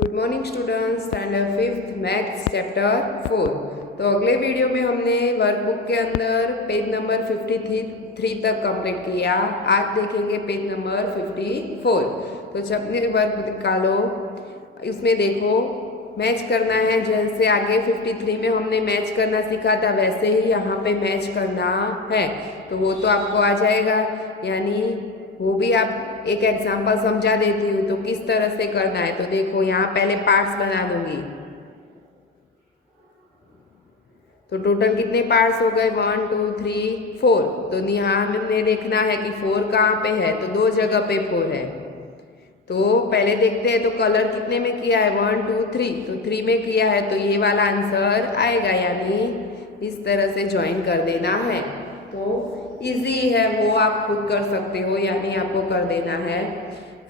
Good morning students, standard 5th maths chapter 4। तो अगले video में हमने वर्कबुक के अंदर पेज नंबर 53 तक कंप्लीट किया। आज देखेंगे पेज नंबर 54। तो जब अपने वर्कबुक निकालो, उसमें देखो मैच करना है। जैसे आगे 53 में हमने मैच करना सीखा था, वैसे ही यहाँ पे मैच करना है। तो वो तो आपको आ जाएगा, यानी वो भी आप एक एग्जाम्पल समझा देती हूँ तो किस तरह से करना है। तो देखो यहाँ पहले पार्ट्स बना दूंगी। तो टोटल कितने पार्ट्स हो गए? 1 2 3 4। तो यहाँ हमें देखना है कि 4 कहाँ पे है, तो दो जगह पे 4 है। तो पहले देखते हैं तो कलर कितने में किया है? 1 2 3। तो 3 में किया है, तो ये वाला आंसर आएगा, यानी इस तरह से ज्वाइन कर देना है। तो इजी है, वो आप खुद कर सकते हो, यानी आपको कर देना है।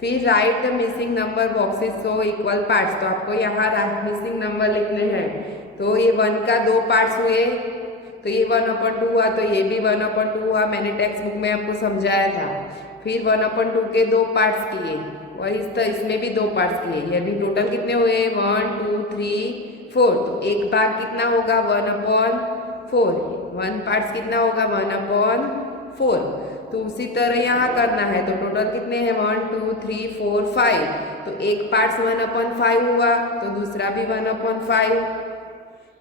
फिर right the missing number boxes so equal parts. तो आपको यहाँ मिसिंग नंबर लिखने हैं। तो ये 1 का 2 पार्ट्स हुए, तो ये 1/2 हुआ, तो ये भी 1/2 हुआ। मैंने टेक्स्ट बुक में आपको समझाया था। फिर 1/2 के 2 पार्ट्स किए, और इसमें भी 2 पार्ट्स किए। ये भी टोटल कितने हुए? 1 2 3 4। तो एक भाग कितना होगा? 1/4। 1 पार्ट्स कितना होगा? 1/4। तो उसी तरह यहाँ करना है। तो टोटल कितने हैं? 1 2 3 4 5। तो एक पार्ट्स 1/5 हुआ, तो दूसरा भी 1/5,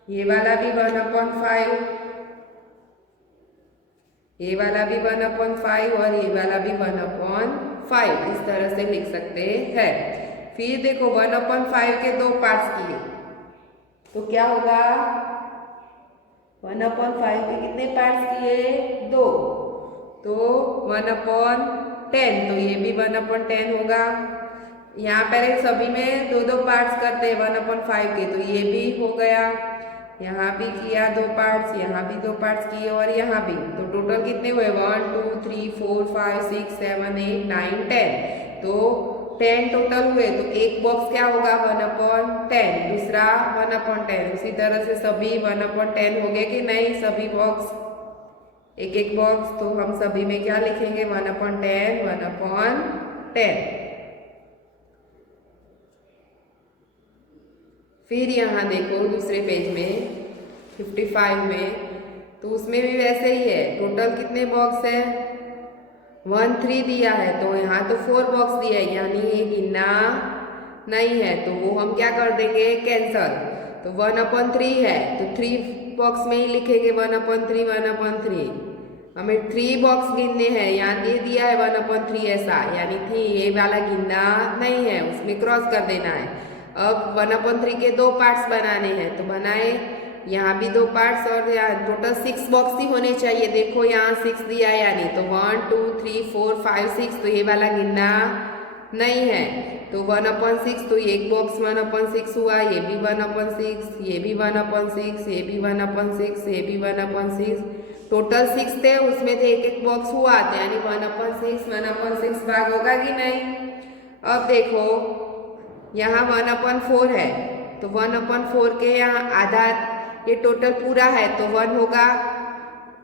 ये वाला भी 1/5, ये वाला भी 1/5 और ये वाला भी 1/5। इस तरह से लिख सकते हैं। फिर देखो 1/5 के 2 पार्ट्स किए, तो क्या होगा? 1/5 के कितने पार्ट्स किए? 2। तो 1/10। तो ये भी 1/10 होगा। यहाँ पर सभी में 2 पार्ट्स करते हैं 1/5 के, तो ये भी हो गया। यहाँ भी किया 2 पार्ट्स, यहाँ भी 2 पार्ट्स किए, और यहाँ भी। तो टोटल कितने हुए? 1 2 3 4 5 6 7 8 9 10। तो 10 टोटल हुए। तो एक बॉक्स क्या होगा? 1/10, दूसरा 1/10। उसी तरह से सभी 1/10 हो गए कि नहीं? सभी बॉक्स एक एक बॉक्स। तो हम सभी में क्या लिखेंगे? 1/10 1/10। फिर यहाँ देखो दूसरे पेज में 55 में, तो उसमें भी वैसे ही है। टोटल कितने बॉक्स है? 1 3 दिया है, तो यहाँ तो 4 बॉक्स दिया है, यानी ये गिनना नहीं है। तो वो हम क्या कर देंगे? कैंसल। तो 1/3 है, तो 3 बॉक्स में ही लिखेंगे 1/3 1/3। हमें 3 बॉक्स गिनने हैं, यहाँ दे दिया है 1/3 ऐसा, यानी थी ये वाला गिनना नहीं है, उसमें क्रॉस कर देना है। अब 1/3 के 2 पार्ट्स बनाने हैं, तो बनाए। यहाँ भी 2 पार्ट्स, और यहाँ टोटल 6 बॉक्स ही होने चाहिए। देखो यहाँ 6 दिया है, यानी तो 1 2 3 4 5 6। तो ये वाला गिनना नहीं है। तो 1/6, तो एक बॉक्स 1/6 हुआ, ये भी 1/6, ये भी 1/6, ये भी 1/6, ये भी 1/6। टोटल 6 थे, उसमें से एक एक बॉक्स हुआ, तो यानी 1/6 भाग होगा कि नहीं? अब देखो यहाँ 1/4 है, तो 1/4 के यहाँ आधा, ये टोटल पूरा है तो 1 होगा,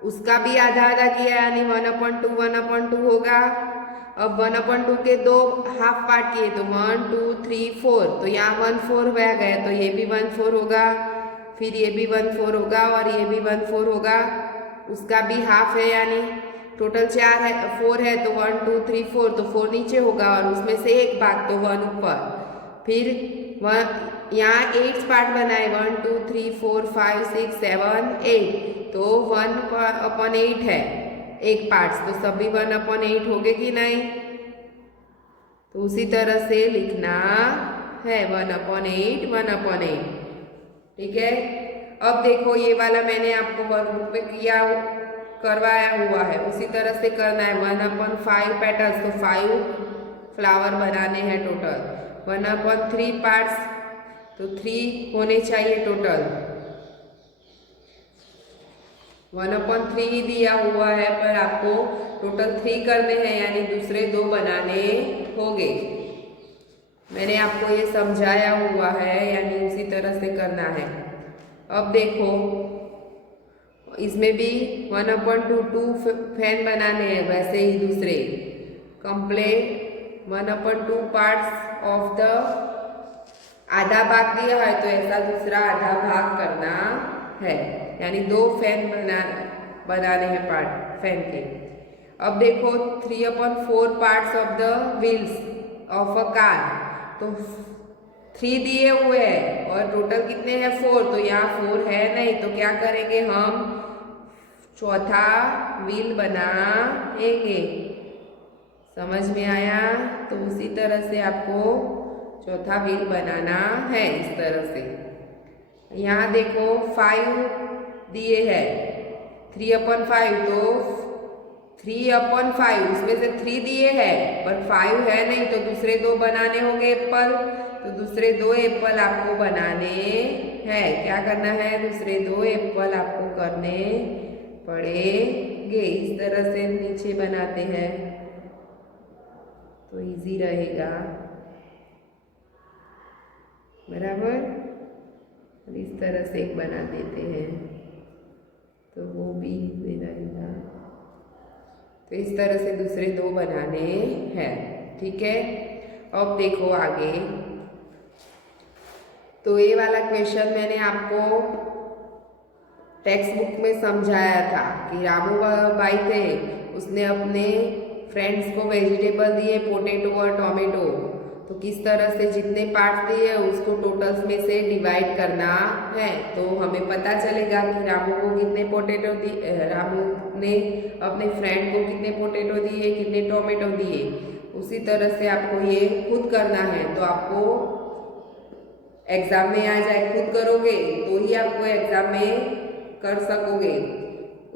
उसका भी आधा आधा किया, यानी 1/2 होगा। अब 1/2 के 2 हाफ पार्ट किए, तो 1 2 3 4। तो यहाँ 1/4 बह गया, तो ये भी 1/4 होगा, फिर ये भी 1/4 होगा, और ये भी 1/4 होगा, उसका भी हाफ है, यानी टोटल 4 है 4 है। तो 1 2 3 4, तो 4 नीचे होगा, और उसमें से एक भाग तो 1 ऊपर। फिर यहाँ 8 पार्ट बनाए, 1 2 3 4 5 6 7 8। तो 1/8 है एक पार्ट्स, तो सभी 1/8 हो गए कि नहीं? तो उसी तरह से लिखना है 1/8 1/8। ठीक है। अब देखो ये वाला मैंने आपको वर्कबुक में किया करवाया हुआ है, उसी तरह से करना है। 1/5 पेटल्स, तो 5 फ्लावर बनाने हैं टोटल। 1/3 पार्ट्स, तो 3 होने चाहिए टोटल। 1/3 ही दिया हुआ है, पर आपको टोटल 3 करने हैं, यानी दूसरे 2 बनाने होंगे। मैंने आपको ये समझाया हुआ है, यानी उसी तरह से करना है। अब देखो इसमें भी 1/2 फैन बनाने हैं, वैसे ही दूसरे कंप्लीट 1/2 पार्ट्स ऑफ द आधा भाग दिया है तो ऐसा दूसरा आधा भाग करना है, यानी 2 फैन बनाने हैं पार्ट फैन के। अब देखो 3/4 parts of the wheels of a car, तो 3 दिए हुए हैं और टोटल कितने हैं 4, तो यहाँ 4 है नहीं, तो क्या करेंगे हम चौथा व्हील बनाएंगे। समझ में आया? तो उसी तरह से आपको चौथा व्हील बनाना है इस तरह से। यहाँ देखो 5 दिए हैं, 3/5, तो 3/5 उसमें से 3 दिए हैं पर 5 है नहीं, तो दूसरे 2 बनाने होंगे एप्पल, तो दूसरे 2 एप्पल आपको बनाने हैं। क्या करना है? दूसरे 2 एप्पल आपको करने पड़ेंगे। इस तरह से नीचे बनाते हैं तो इजी रहेगा, बराबर। और इस तरह से एक बना देते हैं तो वो भी इजी रहेगा। तो इस तरह से दूसरे 2 बनाने हैं, ठीक है। अब देखो आगे, तो ये वाला क्वेश्चन मैंने आपको टेक्स्ट बुक में समझाया था कि रामू भाई थे, उसने अपने फ्रेंड्स को वेजिटेबल दिए, पोटैटो और टोमेटो, तो किस तरह से जितने पार्ट्स दिए उसको टोटल्स में से डिवाइड करना है। तो हमें पता चलेगा कि रामू को कितने पोटैटो दिए, रामू ने अपने फ्रेंड को कितने पोटैटो दिए, कितने टोमेटो दिए। उसी तरह से आपको ये खुद करना है, तो आपको एग्जाम में आ जाए, खुद करोगे तो ही आपको एग्जाम में कर सकोगे।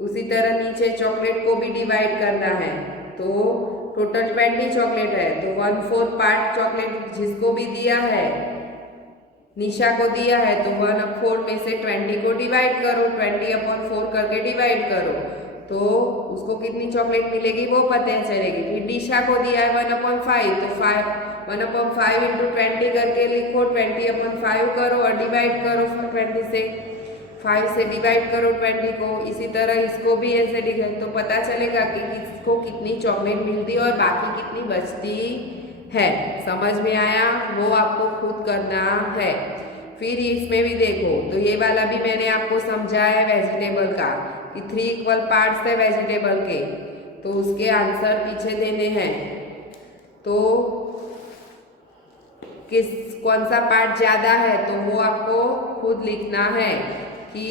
उसी तरह नीचे चॉकलेट को भी डिवाइड करना है, तो टोटल 20 चॉकलेट है, तो 1/4 पार्ट चॉकलेट जिसको भी दिया है, निशा को दिया है, तो 1/4 में से 20 को डिवाइड करो, 20/4 करके डिवाइड करो, तो उसको कितनी चॉकलेट मिलेगी वो पता चलेगी। फिर निशा को दिया है 1/5, तो 1/5 इंटू 20 करके लिखो, 20/5 करो और डिवाइड करो 20 से, 5 से डिवाइड करो 20 को। इसी तरह इसको भी ऐसे लिखे तो पता चलेगा कि किसको कितनी चॉकलेट मिलती है और बाकी कितनी बचती है। समझ में आया? वो आपको खुद करना है। फिर इसमें भी देखो, तो ये वाला भी मैंने आपको समझाया है वेजिटेबल का कि 3 इक्वल पार्ट्स है वेजिटेबल के, तो उसके आंसर पीछे देने हैं। तो कौन सा पार्ट ज़्यादा है तो वो आपको खुद लिखना है कि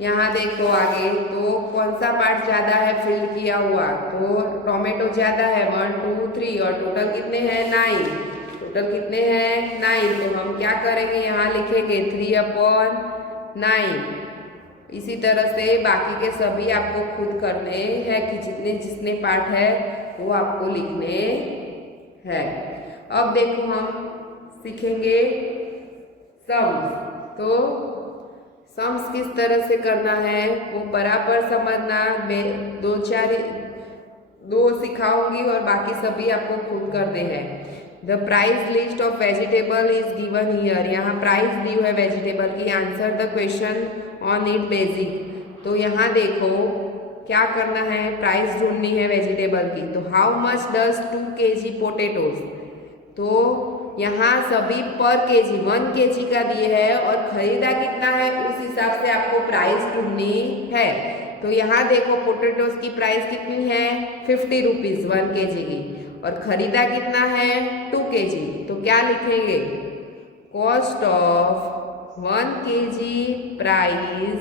यहाँ देखो आगे, तो कौन सा पार्ट ज़्यादा है फिल किया हुआ, तो टोमेटो ज़्यादा है 1 2 3 और टोटल कितने हैं 9, टोटल कितने हैं 9, तो हम क्या करेंगे यहाँ लिखेंगे 3/9। इसी तरह से बाकी के सभी आपको खुद करने हैं कि जितने पार्ट है वो आपको लिखने हैं। अब देखो हम सीखेंगे सम्स, तो सम्स किस तरह से करना है वो बराबर समझना। मैं 2 सिखाऊंगी और बाकी सभी आपको खुद करने हैं। The price list of vegetable is given here, यहाँ प्राइस दी है वेजिटेबल की, answer the question on it basic. तो यहाँ देखो क्या करना है, प्राइस ढूंढनी है वेजिटेबल की, तो how much does 2 kg potatoes, तो यहाँ सभी पर केजी 1 kg का दिए है और खरीदा कितना है उस हिसाब से आपको प्राइस ढूंढनी है। तो यहाँ देखो पोटैटोज की प्राइस कितनी है 50 रुपीज़ 1 kg की, और खरीदा कितना है 2 kg, तो क्या लिखेंगे कॉस्ट ऑफ 1 kg प्राइस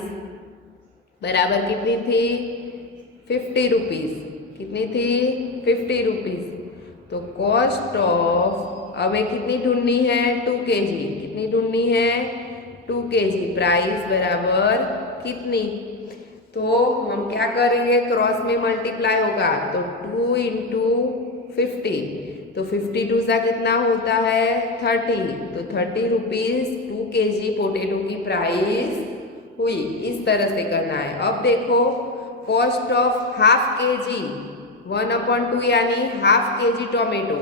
बराबर कितनी थी 50 रुपीज़, कितनी थी 50 रुपीज़। तो कॉस्ट ऑफ हमें कितनी ढूंढनी है 2 kg, कितनी ढूंढनी है 2 kg, प्राइस बराबर कितनी, तो हम क्या करेंगे क्रॉस में मल्टीप्लाई होगा, तो 2 इंटू 50, तो 52 सा कितना होता है 30, तो 30 रुपीज़ 2 kg पोटैटो की प्राइस हुई। इस तरह से करना है। अब देखो कॉस्ट ऑफ ½ kg 1/2 यानी ½ kg टोमेटो,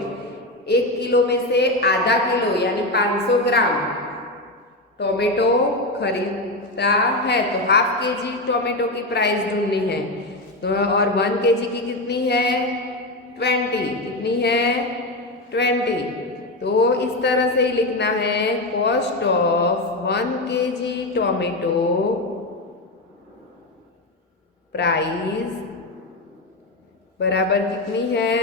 1 किलो में से आधा किलो यानी 500 ग्राम टोमेटो खरीदा है, तो ½ kg टोमेटो की प्राइस ढूंढनी है। तो और 1 kg की कितनी है 20, कितनी है 20, तो इस तरह से ही लिखना है, cost of 1 kg tomato price बराबर कितनी है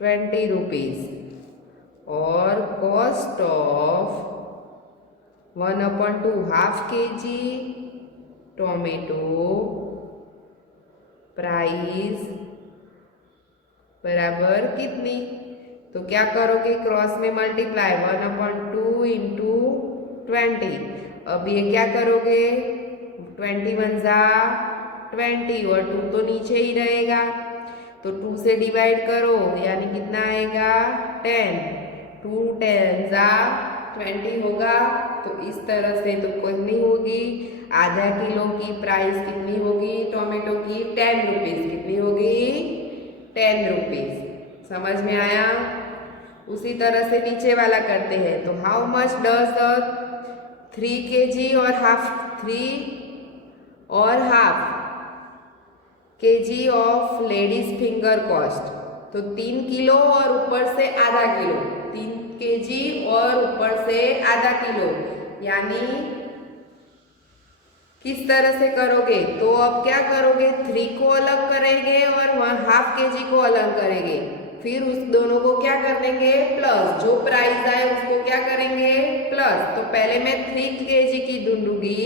20 रुपीज, और cost of 1/2 half kg tomato price बराबर कितनी। तो क्या करोगे, क्रॉस में मल्टीप्लाई 1/2 इंटू 20। अब ये क्या करोगे, 21 जा 20 और 2 तो नीचे ही रहेगा, तो 2 से डिवाइड करो यानी कितना आएगा 10। 2 10 जा 20 होगा। तो इस तरह से तो कितनी होगी, आधा किलो की प्राइस कितनी होगी टोमेटो की 10 रुपीज। कितनी होगी 10 रुपीज। समझ में आया। उसी तरह से नीचे वाला करते हैं। तो how much does the 3 kg और half kg of ladies finger cost. तो 3 किलो और ऊपर से आधा किलो, 3 kg और ऊपर से आधा किलो, यानी किस तरह से करोगे, तो अब क्या करोगे 3 को अलग करेंगे और हाफ kg को अलग करेंगे, फिर उस दोनों को क्या कर देंगे प्लस, जो प्राइस आए उसको क्या करेंगे प्लस। तो पहले मैं 3 kg की ढूंढूंगी,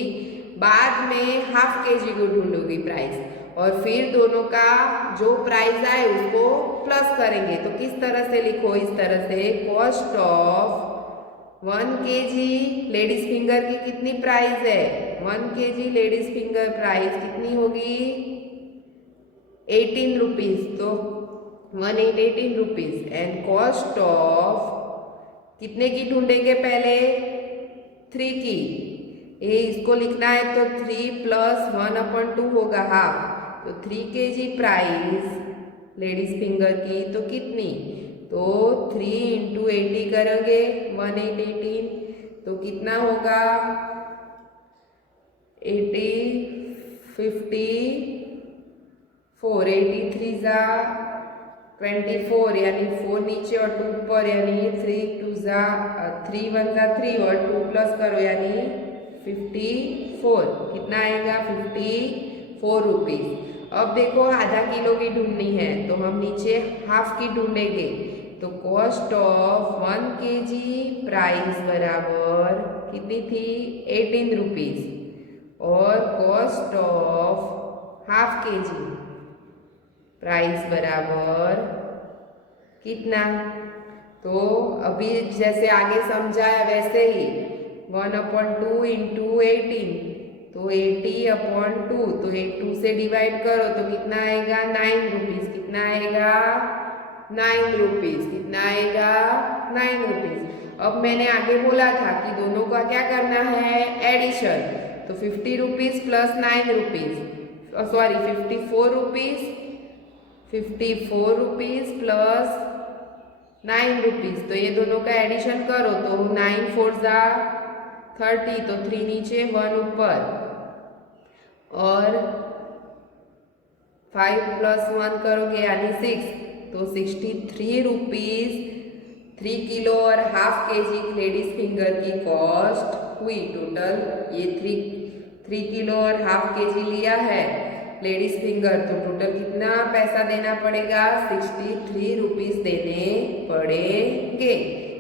बाद में हाफ kg को ढूंढूंगी प्राइस, और फिर दोनों का जो प्राइस आए उसको प्लस करेंगे। तो किस तरह से लिखो, इस तरह से cost of 1 kg ladies finger की कितनी प्राइस है, 1 kg लेडीज फिंगर प्राइस कितनी होगी 18 रुपीज। तो 18 रुपीज एंड कॉस्ट ऑफ कितने की ढूंढेंगे पहले 3 की, ये इसको लिखना है तो 3 + 1/2 होगा हाफ। तो 3 kg प्राइस लेडीज फिंगर की तो कितनी, तो 3 इंटू 80 करेंगे 1818, तो कितना होगा 80 54, 83 जा 24, यानी 4 नीचे और 2 ऊपर, यानी 3 2 जा 3 1 जा 3 और 2 प्लस करो यानी 54। कितना आएगा 54 रुपीज। अब देखो आधा किलो की ढूंढनी है तो हम नीचे हाफ की ढूंढेंगे। तो कॉस्ट ऑफ 1 kg प्राइस बराबर कितनी थी 18 रुपीज, और cost of half kg price बराबर कितना। तो अभी जैसे आगे समझाया वैसे ही 1/2 इंटू 18, तो 80/2, तो 2 से डिवाइड करो तो कितना आएगा 9 रुपीज। कितना आएगा 9 रुपीज। कितना आएगा 9 रुपीज। अब मैंने आगे बोला था कि दोनों का क्या करना है एडिशन, तो 50 rupees plus 9 rupees, sorry 54 rupees, 54 rupees plus 9 rupees. तो ये दोनों का एडिशन करो तो 9 4 जा 30, तो 3 नीचे 1 ऊपर, और 5 + 1 करोगे यानी 6, तो 63 रुपीज 3 किलो और हाफ kg लेडीज फिंगर की कॉस्ट हुई टोटल। ये 3 किलो और हाफ kg लिया है लेडीज फिंगर, तो टोटल कितना पैसा देना पड़ेगा 63 रुपीज देने पड़ेंगे।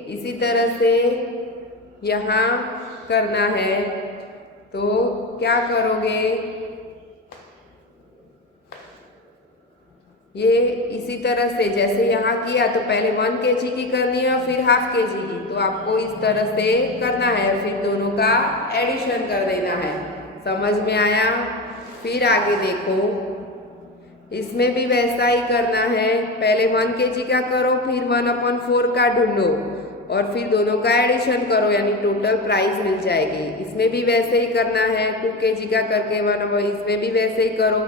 इसी तरह से यहाँ करना है, तो क्या करोगे, ये इसी तरह से जैसे यहाँ किया तो पहले 1 kg की करनी है और फिर हाफ kg की, तो आपको इस तरह से करना है, फिर दोनों का एडिशन कर देना है। समझ में आया। फिर आगे देखो, इसमें भी वैसा ही करना है, पहले 1 kg का करो, फिर 1/4 का ढूंढो और फिर दोनों का एडिशन करो, यानी टोटल प्राइस मिल जाएगी। इसमें भी वैसे ही करना है, 2 kg का करके 1, इसमें भी वैसे ही करो,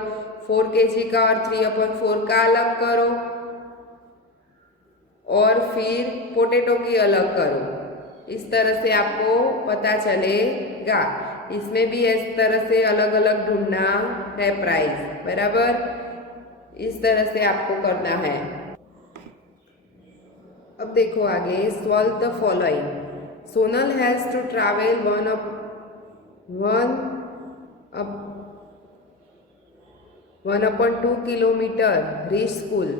4 kg का और 3/4 का अलग करो, और फिर पोटैटो की अलग करो। इस तरह से आपको पता चलेगा। इसमें भी इस तरह से अलग अलग ढूंढना है प्राइस, बराबर। इस तरह से आपको करना है। अब देखो आगे, solve the following. Sonal has to travel one upon 2 kilometre reach school.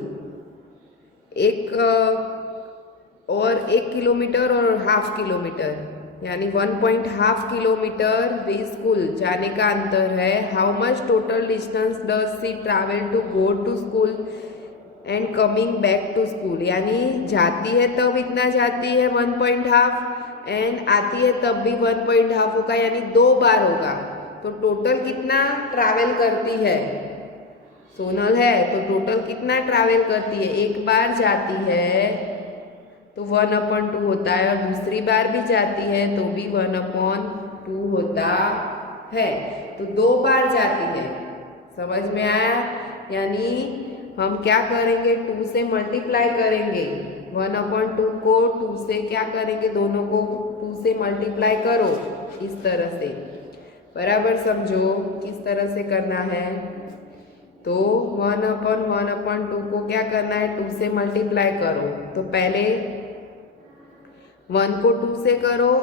और 1 किलोमीटर और 1/2 किलोमीटर, यानी 1.5 किलोमीटर रीच स्कूल जाने का अंतर है। How much total distance does she travel to go to school and coming back to school. यानी जाती है तब इतना जाती है 1.5 एंड आती है तब भी 1.5 होगा, यानी 2 बार होगा। तो टोटल कितना ट्रैवल करती है? सोनल है तो टोटल कितना ट्रैवल करती है? एक बार जाती है तो 1/2 होता है, और दूसरी बार भी जाती है तो भी 1/2 होता है। तो 2 बार जाती है। समझ में आया? यानी हम क्या करेंगे, 2 से मल्टीप्लाई करेंगे। 1/2 को 2 से क्या करेंगे, दोनों को 2 से मल्टीप्लाई करो, इस तरह से। बराबर समझो किस तरह से करना है। तो 1/1/2 को क्या करना है, 2 से मल्टीप्लाई करो। तो पहले 1 को 2 से करो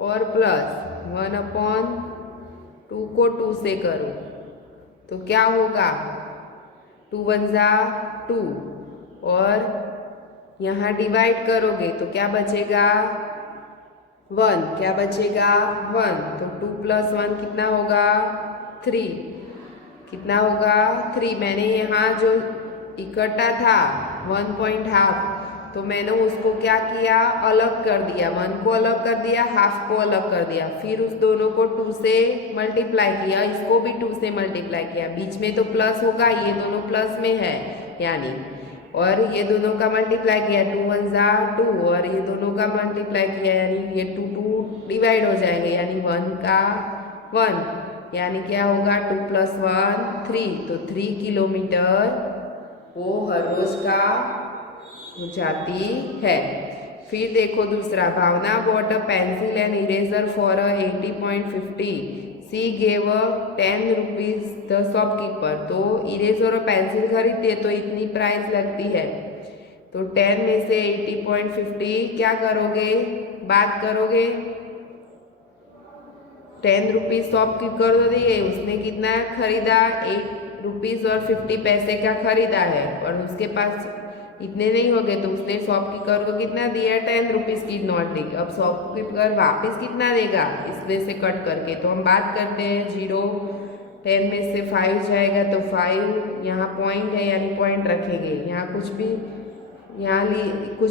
और प्लस 1/2 को 2 से करो, तो क्या होगा, 2 1 जा 2, और यहाँ डिवाइड करोगे तो क्या बचेगा, 1। क्या बचेगा, 1। तो 2 + 1 कितना होगा, 3। कितना होगा, 3। मैंने यहाँ जो इकट्ठा था 1.5, तो मैंने उसको क्या किया, अलग कर दिया। 1 को अलग कर दिया, 1/2 को अलग कर दिया, फिर उस दोनों को 2 से मल्टीप्लाई किया, इसको भी 2 से मल्टीप्लाई किया। बीच में तो प्लस होगा, ये दोनों प्लस में है यानी, और ये दोनों का मल्टीप्लाई किया, 2 1 जा 2, और ये दोनों का मल्टीप्लाई किया, यानी ये 2 2 डिवाइड हो जाएंगे, यानी 1 का 1, यानी क्या होगा, 2 + 1 3। तो 3 किलोमीटर वो हर रोज का हो जाती है। फिर देखो दूसरा, Bhavna bought a pencil and eraser for 80.50। She gave 10 rupees the shopkeeper. तो इरेजर और पेंसिल खरीदते तो इतनी प्राइस लगती है, तो 10 में से 80.50 क्या करोगे, बात करोगे। 10 रुपीज शॉपकीपर को दिए, उसने कितना खरीदा, 8 रुपीज और 50 पैसे का खरीदा है, और उसके पास इतने नहीं हो गए, तो उसने शॉपकीपर को कितना दिया, 10 रुपीज की नोट दी। अब शॉपकीपर वापस कितना देगा, इसमें से कट करके, तो हम बात करते हैं 0। 10 में से 5 जाएगा तो 5, यहाँ पॉइंट है यानी पॉइंट रखेंगे, यहाँ कुछ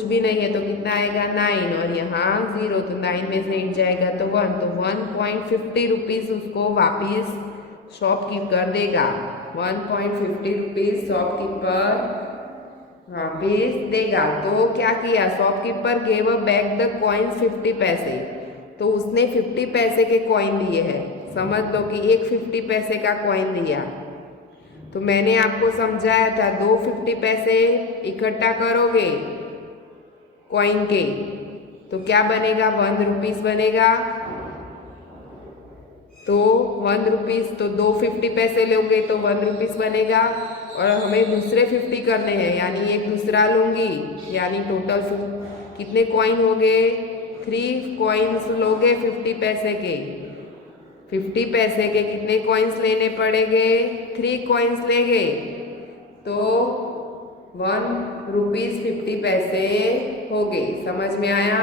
भी नहीं है तो कितना आएगा, 9, और यहाँ 0, तो 9 में से 8 जाएगा तो 1, तो 1.50 रुपीज़ उसको वापिस शॉपकीपर देगा। 1.50 रुपीज़ शॉपकीपर वापिस देगा। तो क्या किया, shopkeeper gave a back the coin 50 पैसे। तो उसने 50 पैसे के कॉइन दिए हैं। समझ लो कि एक 50 पैसे का कॉइन दिया। तो मैंने आपको समझाया था, 2 50 पैसे इकट्ठा करोगे कॉइन के तो क्या बनेगा, 1 रुपीस बनेगा। तो 1 रुपीस, तो 2 50 पैसे लोगे तो 1 रुपीस बनेगा, और हमें दूसरे 50 करने हैं, यानी एक दूसरा लूँगी, यानी टोटल कितने कॉइन हो गए, 3 कॉइन्स लोगे 50 पैसे के। 50 पैसे के कितने कॉइन्स लेने पड़ेंगे, 3 कॉइन्स लेंगे, तो 1 रुपीस 50 पैसे हो गए। समझ में आया?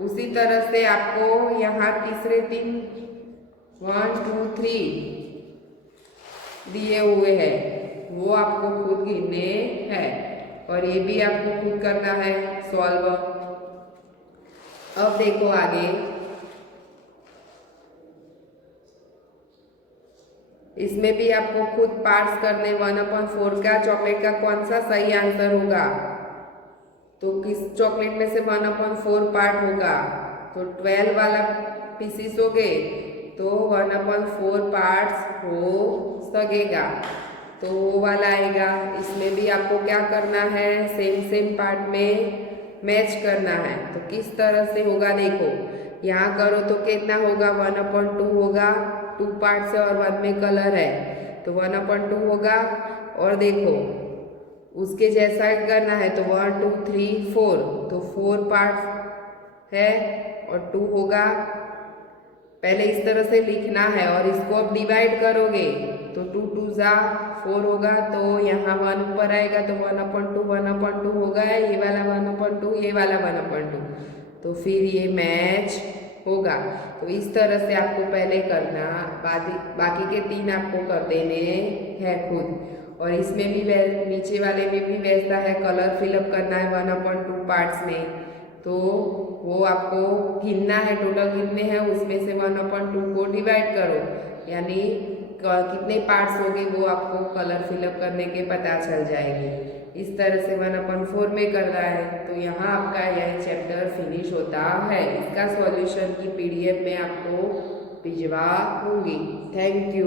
उसी तरह से आपको यहाँ तीसरे 3 1 2 3 दिए हुए हैं, वो आपको खुद गिनने हैं, और ये भी आपको खुद करना है सॉल्व। अब देखो आगे, इसमें भी आपको खुद पार्ट्स करने। 1/4 का चॉकलेट का कौन सा सही आंसर होगा, तो किस चॉकलेट में से 1/4 पार्ट होगा, तो 12 वाला पीसीस हो गए, तो 1/4 पार्ट्स हो सकेगा, तो वो वाला आएगा। इसमें भी आपको क्या करना है, सेम पार्ट में मैच करना है। तो किस तरह से होगा देखो, यहाँ करो तो कितना होगा, 1/2 होगा, 2 पार्ट्स है और 1 में कलर है, तो 1/2 होगा। और देखो उसके जैसा करना है तो 1 2 3 4, तो 4 पार्ट है और 2 होगा। पहले इस तरह से लिखना है और इसको अब डिवाइड करोगे तो 2 2 जा 4 होगा, तो यहाँ 1 ऊपर आएगा तो 1/2 होगा, ये वाला 1/2, ये वाला 1/2, तो फिर ये मैच होगा। तो इस तरह से आपको पहले करना, बाकी के 3 आपको कर देने हैं खुद। और इसमें भी नीचे वाले में भी वैसा है, कलर फिलअप करना है 1/2 पार्ट्स में, तो वो आपको गिनना है टोटल कितने हैं, उसमें से 1/2 को डिवाइड करो, यानी कितने पार्ट्स होंगे वो आपको कलर फिलअप करने के पता चल जाएगी। इस तरह से 1/4 में करना है। तो यहाँ आपका यह चैप्टर फिनिश होता है। इसका सॉल्यूशन की PDF में आपको भिजवा दूंगी। Thank you.